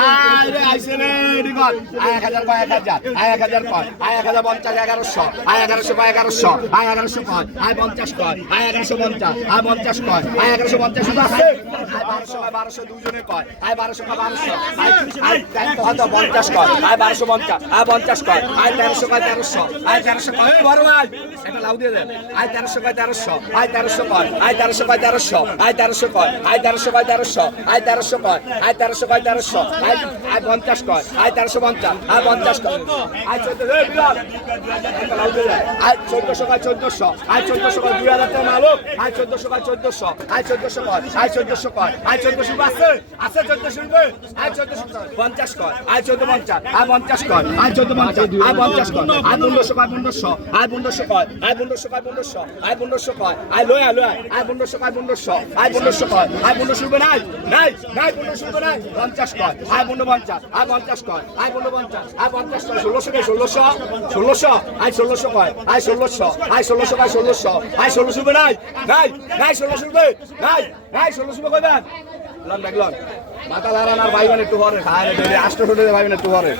আয় যাত্রী আইছে রিকল আয় এক হাজার কয় এক হাজার আয় এক হাজার কয় আয় এক হাজার পঞ্চাশ এগারোশো আয় এগারোশো কয় এগারোশো আয় এগারোশো কয় আয় পঞ্চাশ কয় আয় এগারোশো পঞ্চাশ আয় পঞ্চাশ কয় আয় এগারোশো পঞ্চাশ আছে আয় বারোশো কয় বারোশো দুজনে কয় আয় বারোশো আয় আয় আয় আয় আয় তেরোশো কয় আয় তেরোশো কয় আয় তেরোশো কয় আয় তেরোশো কয় আয় আয় আয় আয় আয় আয় আয় পঞ্চাশ কয় আয় তেরোশো পঞ্চাশ আয় পঞ্চাশ দিয়ে দেন আয় চোদ্দশো কয় চোদ্দশো। আয় চোদ্দশো কয় দুই হাজার টাকা মালুক আয় চোদ্দশো কয় চোদ্দশো। আয় চোদ্দশো কয় আয় চোদ্দশো কয় আয় চোদ্দশো আছে? আছে চোদ্দশো আয় চোদ্দশো পঞ্চাশ কয় আয় চোদ্দ পঞ্চাশ, আয় পঞ্চাশ কয় আয় চোদ্দ পঞ্চাশ, আয় পঞ্চাশ কয় আয় পনেরোশো কয় পনেরোশো। আয় পনেরোশো কয় আয় পনেরোশো কয় পনেরোশো। আয় পনেরোশো কয় আয় লয় আয় লয়। আয় পনেরোশো কয় পনেরোশো। আয় পনেরোশো কয় আয় পনেরোশো নাই। নাই নাই, পনেরোশো নাই। পঞ্চাশ কয় আয় পনেরো পঞ্চাশ, আয় পঞ্চাশ কয় আয় পঞ্চাশ আয় পঞ্চাশ কয়, আয় ষোলোশো আয় ষোলোশো কয়, ষোলোশো, আয় ষোলোশো রুপে নাই নাই নাই ষোলোশো রুপে, নাই নাই ষোলোশো রুপে কয় লন লাগান আর ভাইবেন একটু হরে খায় আষ্টশো ভাই মানে একটু পরে